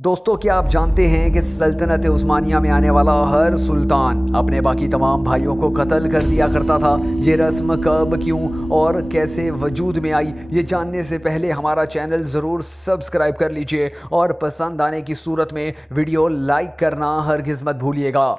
दोस्तों, क्या आप जानते हैं कि सल्तनत उस्मानिया में आने वाला हर सुल्तान अपने बाकी तमाम भाइयों को कत्ल कर दिया करता था। ये रस्म कब, क्यों और कैसे वजूद में आई, ये जानने से पहले हमारा चैनल ज़रूर सब्सक्राइब कर लीजिए और पसंद आने की सूरत में वीडियो लाइक करना हरगिज़ मत भूलिएगा।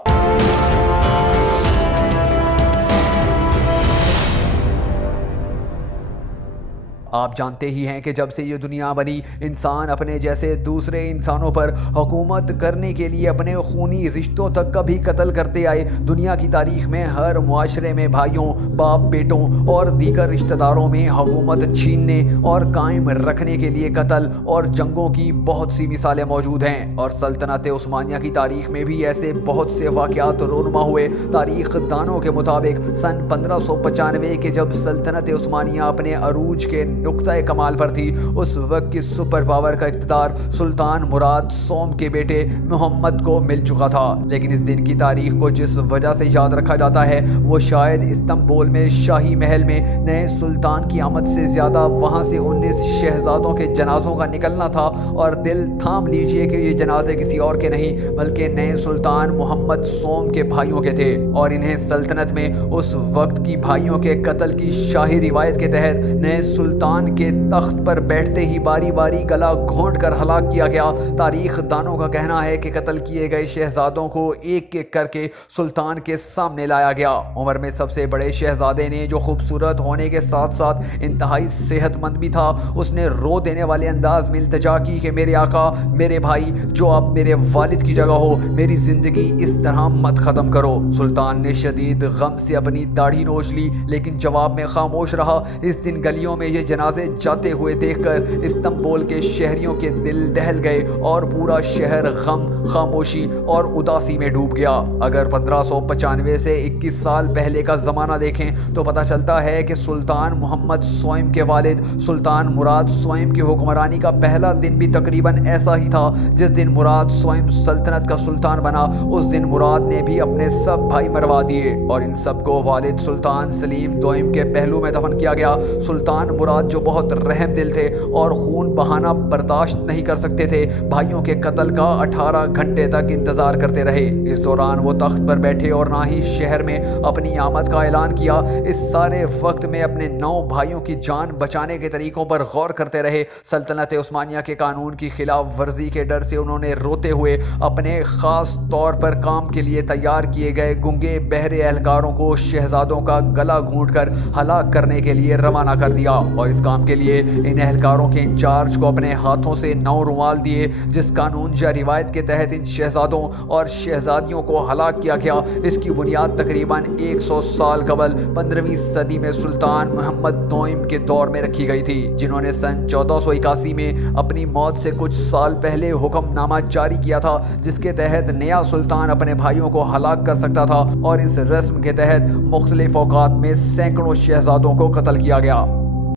आप जानते ही हैं कि जब से ये दुनिया बनी, इंसान अपने जैसे दूसरे इंसानों पर हुकूमत करने के लिए अपने खूनी रिश्तों तक का भी कत्ल करते आए। दुनिया की तारीख में हर मुआशरे में भाइयों, बाप बेटों और दीगर रिश्तेदारों में हुकूमत छीनने और कायम रखने के लिए कत्ल और जंगों की बहुत सी मिसालें मौजूद हैं। और सल्तनत उस्मानिया की तारीख में भी ऐसे बहुत से वाक़यात रोनुमा हुए। तारीख दानों के मुताबिक सन 1595 के जब सल्तनत उस्मानिया अपने अरूज के नुक्ता कमाल पर थी, उस वक्त की सुपर पावर का इक़्तिदार सुल्तान मुराद सोम के बेटे मोहम्मद को मिल चुका था। लेकिन इस दिन की तारीख को जिस वजह से याद रखा जाता है वो शायद इस्तांबुल में शाही महल में नए सुल्तान की आमद से ज़्यादा वहाँ से 19 शहजादों के जनाजों का निकलना था। और दिल थाम लीजिए कि ये जनाजे किसी और के नहीं बल्कि नए सुल्तान मोहम्मद सोम के भाइयों के थे। और इन्हें सल्तनत में उस वक्त की भाइयों के कत्ल की शाही रिवायत के तहत नए सुल्तान के तख्त पर बैठते ही बारी बारी गला घोंट कर हलाक किया गया। तारीख दानों का कहना है कि कत्ल किए गए शहजादों को एक एक करके सुल्तान के सामने लाया गया। उम्र में सबसे बड़े शहजादे ने, जो खूबसूरत होने के साथ साथ इंतहाई सेहतमंद भी था, उसने रो देने वाले अंदाज में इल्तिजा की कि मेरे आका, मेरे भाई, जो आप मेरे वालिद की जगह हो, मेरी ज़िंदगी इस तरह मत ख़त्म करो। सुल्तान ने शदीद गम से अपनी दाढ़ी नोच ली लेकिन जवाब में खामोश रहा। इस दिन गलियों में ये जनाजे जाते हुए देखकर इस्तांबुल के शहरियों के दिल दहल गए और पूरा शहर गम, खामोशी और उदासी में डूब गया। अगर 1595 से 21 साल पहले का ज़माना देखें तो पता चलता है कि सुल्तान मोहम्मद सोम के वालिद सुल्तान मुराद सोम की हुक्मरानी का पहला दिन भी तकरीबन ऐसा ही था। जिस दिन मुराद सोम सल्तनत का सुल्तान बना, उस दिन मुराद ने भी अपने सब भाई मरवा दिए और इन सबको वालिद सुल्तान सलीम दोइम के पहलू में दफन किया गया। सुल्तान मुराद, जो बहुत रहम दिल थे और खून बहाना बर्दाश्त नहीं कर सकते थे, भाइयों के कत्ल का 18 घंटे तक इंतजार करते रहे। इस दौरान वो तख्त पर बैठे और ना ही शहर में अपनी आमद का ऐलान किया। इस सारे वक्त में अपने 9 भाइयों की जान बचाने के तरीकों पर गौर करते रहे। सल्तनत उस्मानिया के कानून की खिलाफ वर्जी के डर से उन्होंने रोते हुए अपने खास तौर पर काम के लिए तैयार किए गए गूंगे बहरे एहलकारों को शहजादों का गला घूंट कर हलाक करने के लिए रवाना कर दिया। और इस काम के लिए इन एहलकारों के इंचार्ज को अपने हाथों से 9 रुमाल दिए। जिस कानून या रिवायत के तहत इन शहजादों और शहजादियों को हलाक किया गया, इसकी बुनियाद तकरीबन 100 साल कबल 15वीं सदी में सुल्तान मोहम्मद दोइम के दौर में रखी गई थी, जिन्होंने सन 1481 में अपनी मौत से कुछ साल पहले हुक्मनामा जारी किया था, जिसके तहत नया सुल्तान अपने भाइयों को हलाक कर सकता था। और इस रस्म के तहत मुख्तलिफ औकात में सैकड़ों शहजादों को कत्ल किया गया।